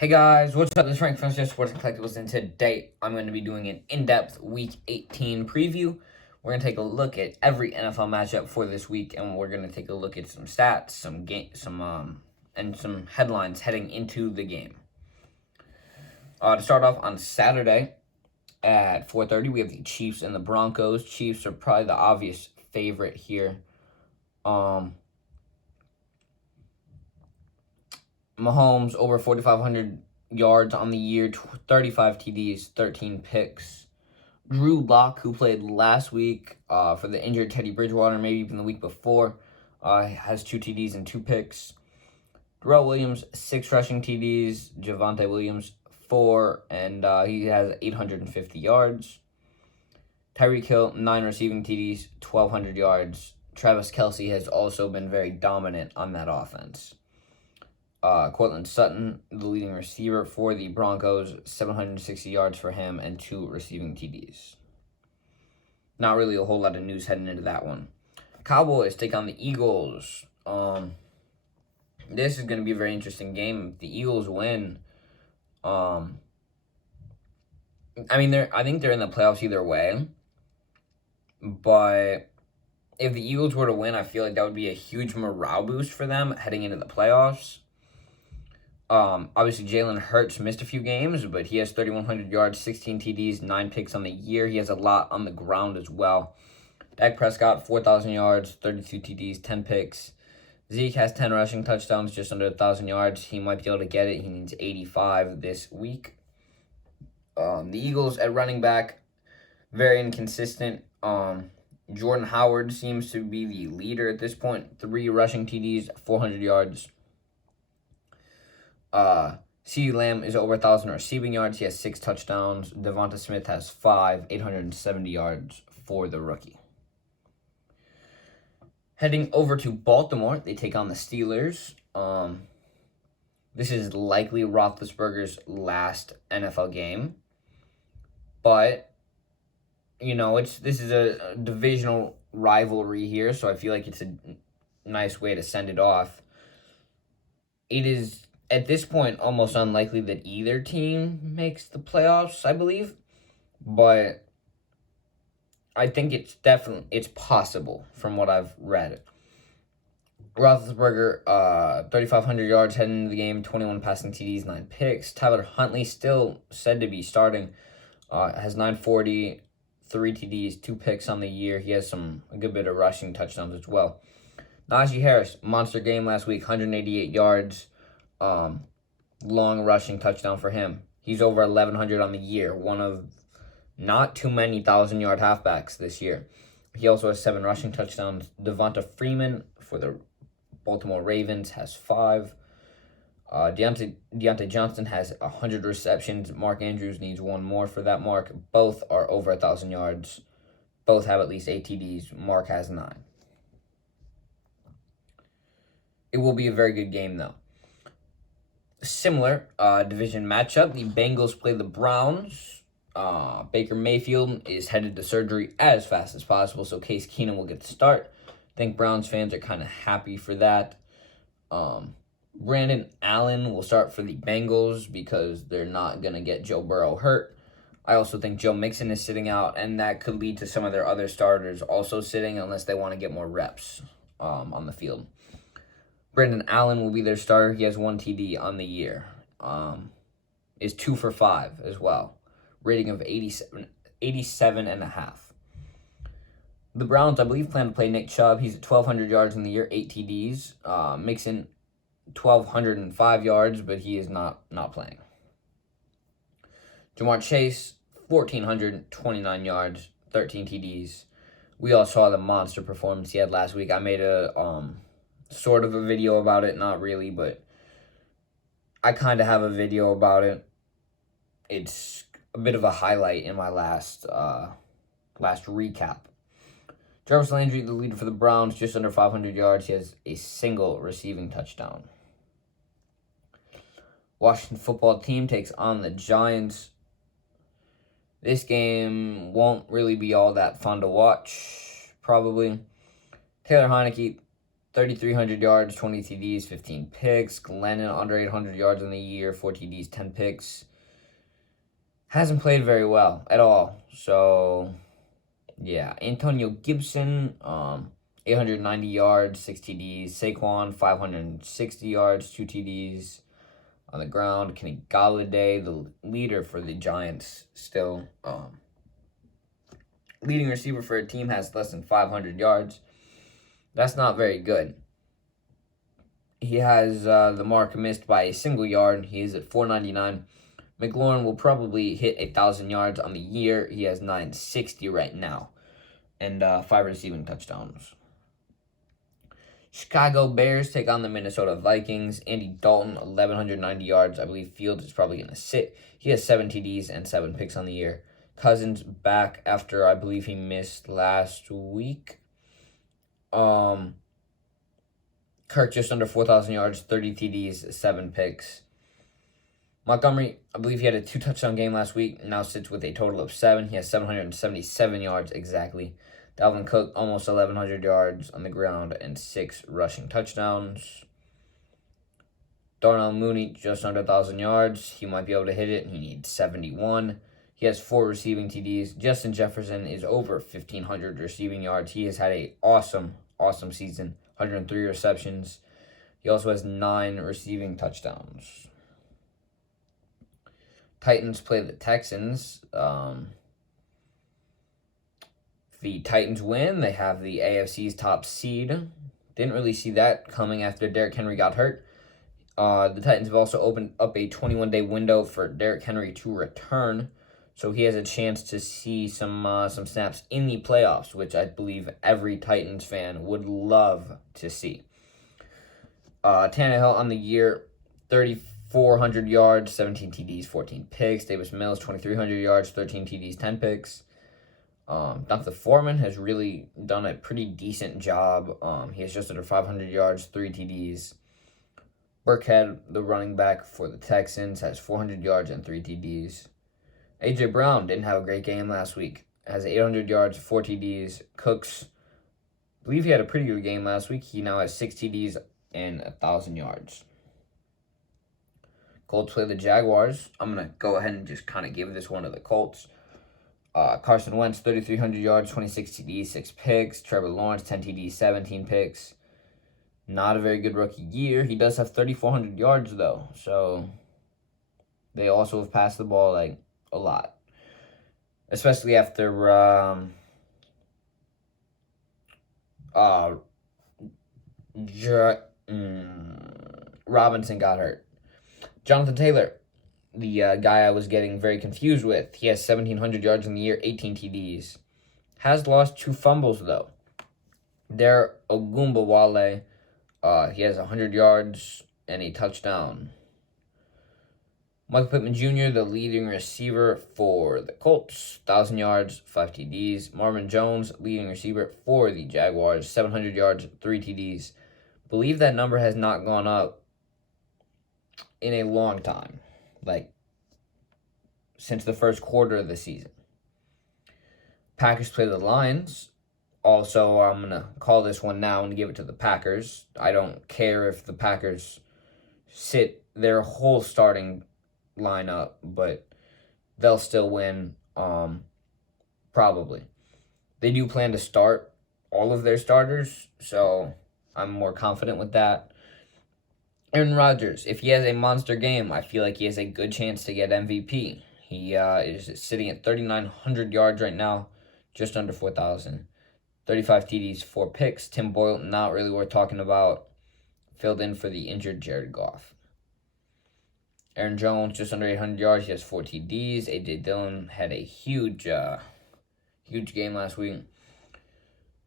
Hey guys, what's up? This is Frank from Sports and Collectibles, and today I'm going to be doing an in-depth Week 18 preview. We're going to take a look at every NFL matchup for this week, and we're going to take a look at some stats, and some headlines heading into the game. To start off on Saturday at 4:30, we have the Chiefs and the Broncos. Chiefs are probably the obvious favorite here. Mahomes over 4,500 yards on the year, 35 TDs, 13 picks. Drew Lock, who played last week for the injured Teddy Bridgewater, maybe even the week before, has 2 TDs and 2 picks. Darrell Williams, 6 rushing TDs. Javonte Williams, 4, and he has 850 yards. Tyreek Hill, 9 receiving TDs, 1,200 yards. Travis Kelce has also been very dominant on that offense. Cortland Sutton, the leading receiver for the Broncos, 760 yards for him and 2 receiving TDs. Not really a whole lot of news heading into that one. Cowboys take on the Eagles. This is going to be a very interesting game. If the Eagles win, I think they're in the playoffs either way. But if the Eagles were to win, I feel like that would be a huge morale boost for them heading into the playoffs. Obviously, Jalen Hurts missed a few games, but he has 3,100 yards, 16 TDs, 9 picks on the year. He has a lot on the ground as well. Dak Prescott, 4,000 yards, 32 TDs, 10 picks. Zeke has 10 rushing touchdowns, just under 1,000 yards. He might be able to get it. He needs 85 this week. The Eagles at running back, very inconsistent. Jordan Howard seems to be the leader at this point. 3 rushing TDs, 400 yards. CeeDee Lamb is over 1,000 receiving yards. He has 6 touchdowns. Devonta Smith has 5, 870 yards for the rookie. Heading over to Baltimore, they take on the Steelers. This is likely Roethlisberger's last NFL game. But, this is a divisional rivalry here, so I feel like it's a nice way to send it off. It is, at this point, almost unlikely that either team makes the playoffs, I believe. But I think it's possible from what I've read. Roethlisberger, 3,500 yards heading into the game, 21 passing TDs, 9 picks. Tyler Huntley still said to be starting, has 940, 3 TDs, 2 picks on the year. He has a good bit of rushing touchdowns as well. Najee Harris, monster game last week, 188 yards, long rushing touchdown for him. He's over 1,100 on the year, one of not too many 1,000-yard halfbacks this year. He also has 7 rushing touchdowns. Devonta Freeman for the Baltimore Ravens has 5. Deontay Johnson has 100 receptions. Mark Andrews needs 1 more for that mark. Both are over 1,000 yards. Both have at least 8 TDs. Mark has 9. It will be a very good game, though. Similar division matchup. The Bengals play the Browns. Baker Mayfield is headed to surgery as fast as possible, so Case Keenum will get the start. I think Browns fans are kind of happy for that. Brandon Allen will start for the Bengals because they're not going to get Joe Burrow hurt. I also think Joe Mixon is sitting out, and that could lead to some of their other starters also sitting unless they want to get more reps on the field. Brandon Allen will be their starter. He has 1 TD on the year. Is 2 for 5 as well. Rating of 87.5. The Browns, I believe, plan to play Nick Chubb. He's at 1,200 yards in the year, 8 TDs. Mixon, 1,205 yards, but he is not playing. Jamar Chase, 1,429 yards, 13 TDs. We all saw the monster performance he had last week. I made a sort of a video about it, not really, but I kind of have a video about it. It's a bit of a highlight in my last recap. Jarvis Landry, the leader for the Browns, just under 500 yards. He has a single receiving touchdown. Washington football team takes on the Giants. This game won't really be all that fun to watch, probably. Taylor Heineke, 3,300 yards, 20 TDs, 15 picks. Glennon under 800 yards in the year, 4 TDs, 10 picks. Hasn't played very well at all. So, yeah. Antonio Gibson, 890 yards, 6 TDs. Saquon, 560 yards, 2 TDs on the ground. Kenny Galladay, the leader for the Giants, still leading receiver for a team, has less than 500 yards. That's not very good. He has the mark missed by a single yard. He is at 499. McLaurin will probably hit 1,000 yards on the year. He has 960 right now and 5 receiving touchdowns. Chicago Bears take on the Minnesota Vikings. Andy Dalton, 1,190 yards. I believe Fields is probably going to sit. He has 7 TDs and 7 picks on the year. Cousins back after I believe he missed last week. Kirk just under 4,000 yards, 30 TDs, 7 picks. Montgomery, I believe he had a 2-touchdown game last week, now sits with a total of 7. He has 777 yards exactly. Dalvin Cook, almost 1,100 yards on the ground and 6 rushing touchdowns. Darnell Mooney, just under 1,000 yards. He might be able to hit it. He needs 71. He has 4 receiving TDs. Justin Jefferson is over 1,500 receiving yards. He has had an awesome season. 103 receptions. He also has 9 receiving touchdowns. Titans play the Texans. The Titans win. They have the AFC's top seed. Didn't really see that coming after Derrick Henry got hurt. The Titans have also opened up a 21-day window for Derrick Henry to return. So he has a chance to see some snaps in the playoffs, which I believe every Titans fan would love to see. Tannehill on the year, 3,400 yards, 17 TDs, 14 picks. Davis Mills, 2,300 yards, 13 TDs, 10 picks. Dr. Foreman has really done a pretty decent job. He has just under 500 yards, 3 TDs. Burkhead, the running back for the Texans, has 400 yards and 3 TDs. A.J. Brown didn't have a great game last week. Has 800 yards, 4 TDs. Cooks, I believe he had a pretty good game last week. He now has 6 TDs and 1,000 yards. Colts play the Jaguars. I'm going to go ahead and just kind of give this one to the Colts. Carson Wentz, 3,300 yards, 26 TDs, 6 picks. Trevor Lawrence, 10 TDs, 17 picks. Not a very good rookie year. He does have 3,400 yards, though. So they also have passed the ball, like, a lot. Especially after Robinson got hurt. Jonathan Taylor, the guy I was getting very confused with. He has 1,700 yards in the year, 18 TDs. Has lost 2 fumbles, though. Dare Ogunbowale, he has 100 yards and a touchdown. Michael Pittman Jr., the leading receiver for the Colts, 1,000 yards, 5 TDs. Marvin Jones, leading receiver for the Jaguars, 700 yards, 3 TDs. Believe that number has not gone up in a long time, like since the first quarter of the season. Packers play the Lions. Also, I'm going to call this one now and give it to the Packers. I don't care if the Packers sit their whole starting lineup, but they'll still win, probably. They do plan to start all of their starters, so I'm more confident with that. Aaron Rodgers, if he has a monster game, I feel like he has a good chance to get MVP. He is sitting at 3,900 yards right now, just under 4,000. 35 TDs, 4 picks. Tim Boyle, not really worth talking about. Filled in for the injured Jared Goff. Aaron Jones, just under 800 yards. He has 4 TDs. A.J. Dillon had a huge game last week.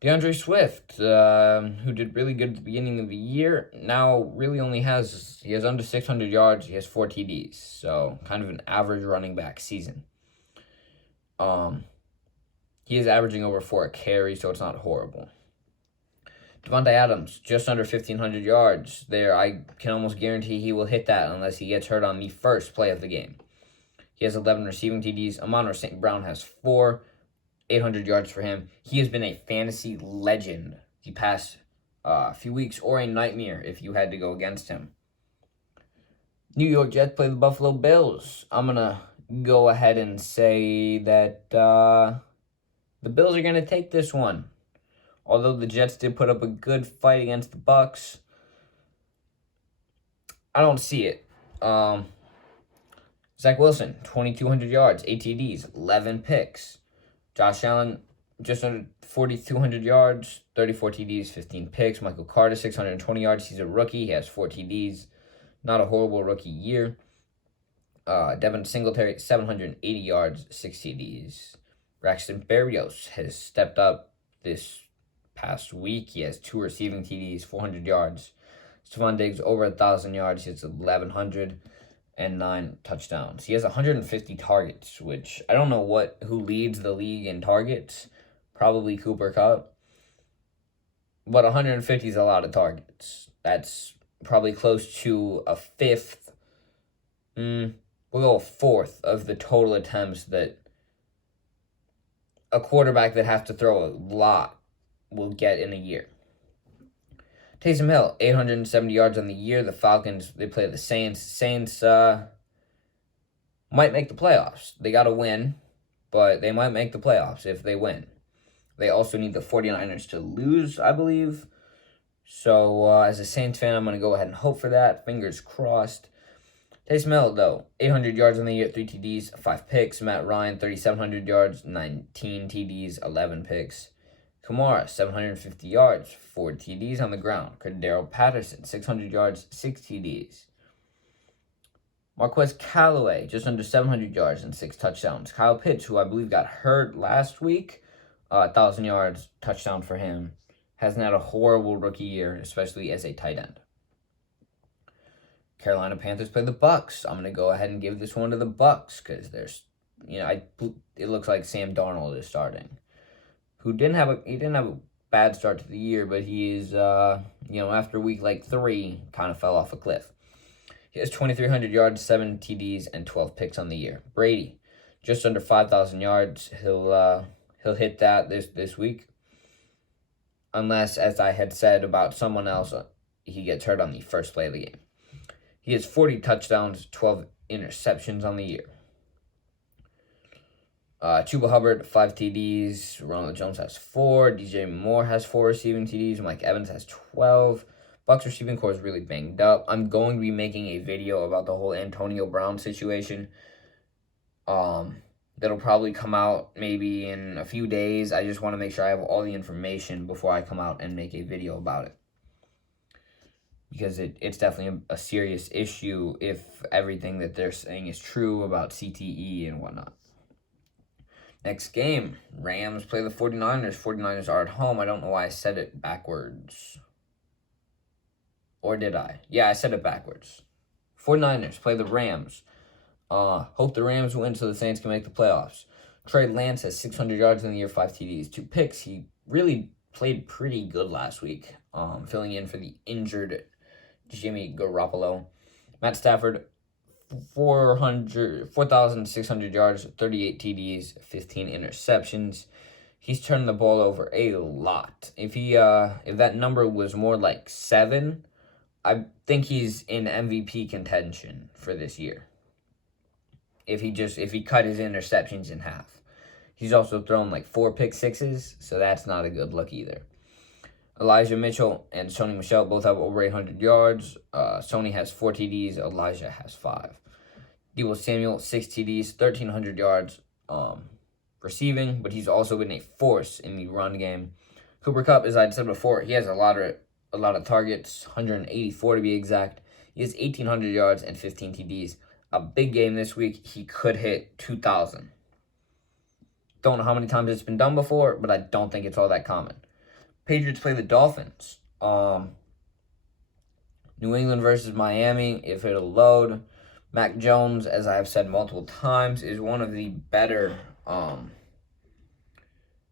DeAndre Swift, who did really good at the beginning of the year, now really only has under 600 yards. He has 4 TDs. So kind of an average running back season. He is averaging over 4 a carry, so it's not horrible. Devontae Adams, just under 1,500 yards. There, I can almost guarantee he will hit that unless he gets hurt on the first play of the game. He has 11 receiving TDs. Amon-Ra St. Brown has 4, 800 yards for him. He has been a fantasy legend the past few weeks, or a nightmare if you had to go against him. New York Jets play the Buffalo Bills. I'm going to go ahead and say that the Bills are going to take this one. Although the Jets did put up a good fight against the Bucs, I don't see it. Zach Wilson, 2,200 yards, 8 TDs, 11 picks. Josh Allen, just under 4,200 yards, 34 TDs, 15 picks. Michael Carter, 620 yards. He's a rookie. He has 4 TDs. Not a horrible rookie year. Devin Singletary, 780 yards, 6 TDs. Braxton Berrios has stepped up this past week. He has 2 receiving TDs, 400 yards. Stephon Diggs, over 1,000 yards. He has 1,109 touchdowns. He has 150 targets, which I don't know who leads the league in targets. Probably Cooper Kupp. But 150 is a lot of targets. That's probably close to a fifth. We'll go a fourth of the total attempts that a quarterback that has to throw a lot will get in a year. Taysom Hill, 870 yards on the year. The Falcons, they play the Saints. Saints might make the playoffs. They got to win, but they might make the playoffs if they win. They also need the 49ers to lose, I believe. So, as a Saints fan, I'm going to go ahead and hope for that. Fingers crossed. Taysom Hill, though, 800 yards on the year, 3 TDs, 5 picks. Matt Ryan, 3,700 yards, 19 TDs, 11 picks. Kamara, 750 yards, 4 TDs on the ground. Cordero Patterson, 600 yards, 6 TDs. Marquez Callaway, just under 700 yards and 6 touchdowns. Kyle Pitts, who I believe got hurt last week, 1,000 yards, touchdown for him. Hasn't had a horrible rookie year, especially as a tight end. Carolina Panthers play the Bucs. I'm going to go ahead and give this one to the Bucs because it looks like Sam Darnold is starting. He didn't have a bad start to the year, but he is, after week 3, kind of fell off a cliff. He has 2,300 yards, 7 TDs, and 12 picks on the year. Brady, just under 5,000 yards. He'll hit that this week, unless, as I had said about someone else, he gets hurt on the first play of the game. He has 40 touchdowns, 12 interceptions on the year. Chuba Hubbard, 5 TDs. Ronald Jones has 4. DJ Moore has 4 receiving TDs. Mike Evans has 12. Bucs receiving core is really banged up. I'm going to be making a video about the whole Antonio Brown situation. That'll probably come out maybe in a few days. I just want to make sure I have all the information before I come out and make a video about it. Because it's definitely a serious issue if everything that they're saying is true about CTE and whatnot. Next game, Rams play the 49ers. 49ers are at home. I don't know why I said it backwards. Or did I? Yeah, I said it backwards. 49ers play the Rams. Hope the Rams win so the Saints can make the playoffs. Trey Lance has 600 yards in the year, 5 TDs, 2 picks. He really played pretty good last week, filling in for the injured Jimmy Garoppolo. Matt Stafford, 4,600 yards, 38 TDs, 15 interceptions. He's turned the ball over a lot. If that number was more like 7, I think he's in MVP contention for this year. If he cut his interceptions in half. He's also thrown 4 pick sixes, so that's not a good look either. Elijah Mitchell and Sony Michel both have over 800 yards. Sony has 4 TDs. Elijah has 5. Deebo Samuel, 6 TDs, 1,300 yards receiving, but he's also been a force in the run game. Cooper Kupp, as I said before, he has a lot of targets, 184 to be exact. He has 1,800 yards and 15 TDs. A big game this week, he could hit 2,000. Don't know how many times it's been done before, but I don't think it's all that common. Patriots play the Dolphins. New England versus Miami, if it'll load. Mac Jones, as I have said multiple times, is one of the better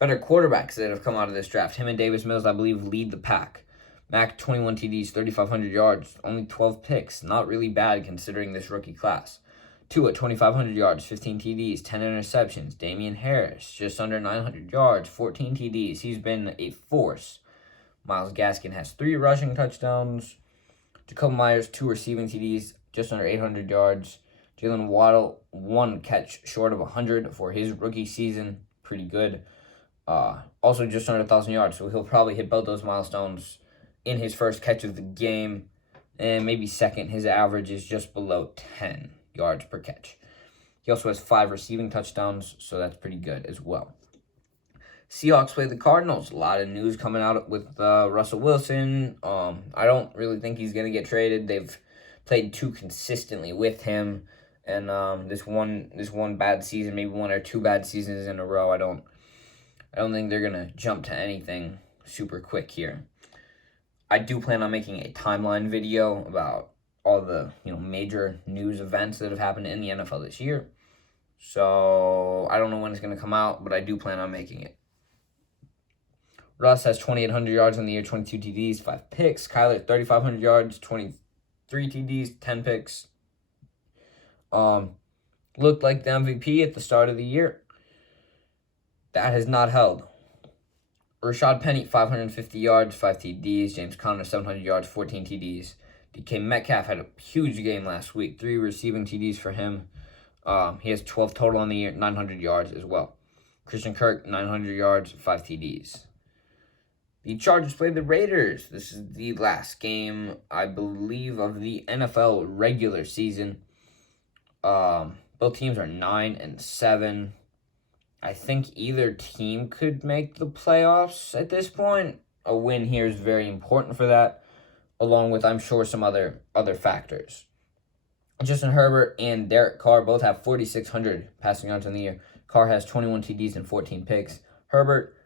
quarterbacks that have come out of this draft. Him and Davis Mills, I believe, lead the pack. Mac, 21 TDs, 3,500 yards, only 12 picks. Not really bad considering this rookie class. Tua, 2,500 yards, 15 TDs, 10 interceptions. Damian Harris, just under 900 yards, 14 TDs. He's been a force. Myles Gaskin has 3 rushing touchdowns. Jacoby Myers, 2 receiving TDs, just under 800 yards. Jalen Waddle, 1 catch short of 100 for his rookie season. Pretty good. Also just under 1,000 yards, so he'll probably hit both those milestones in his first catch of the game. And maybe second, his average is just below 10 yards per catch. He also has 5 receiving touchdowns, so that's pretty good as well. Seahawks play the Cardinals. A lot of news coming out with Russell Wilson. I don't really think he's going to get traded. They've played too consistently with him. And this one bad season, maybe 1 or 2 bad seasons in a row, I don't think they're going to jump to anything super quick here. I do plan on making a timeline video about all the major news events that have happened in the NFL this year. So I don't know when it's going to come out, but I do plan on making it. Russ has 2,800 yards on the year, 22 TDs, 5 picks. Kyler, 3,500 yards, 23 TDs, 10 picks. Looked like the MVP at the start of the year. That has not held. Rashad Penny, 550 yards, 5 TDs. James Conner, 700 yards, 14 TDs. DK Metcalf had a huge game last week. 3 receiving TDs for him. He has 12 total on the year, 900 yards as well. Christian Kirk, 900 yards, 5 TDs. The Chargers play the Raiders. This is the last game, I believe, of the NFL regular season. Both teams are 9-7. I think either team could make the playoffs at this point. A win here is very important for that, along with, I'm sure, some other factors. Justin Herbert and Derek Carr both have 4,600 passing yards on the year. Carr has 21 TDs and 14 picks. Herbert,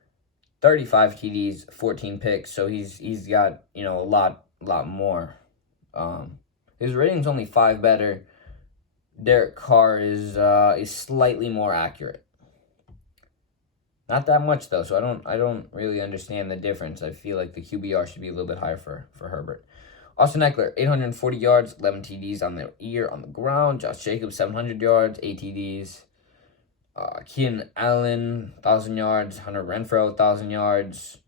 35 TDs, 14 picks. So he's got a lot more. His rating's only 5 better. Derek Carr is slightly more accurate. Not that much though, so I don't really understand the difference. I feel like the QBR should be a little bit higher for Herbert. Austin Eckler, 840 yards, 11 TDs on the year on the ground. Josh Jacobs, 700 yards, 8 TDs. Keenan Allen, 1,000 yards. Hunter Renfrow, 1,000 yards.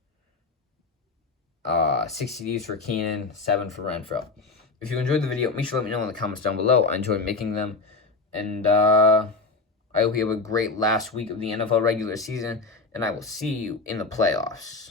6 TDs for Keenan, 7 for Renfrow. If you enjoyed the video, make sure to let me know in the comments down below. I enjoy making them. And I hope you have a great last week of the NFL regular season. And I will see you in the playoffs.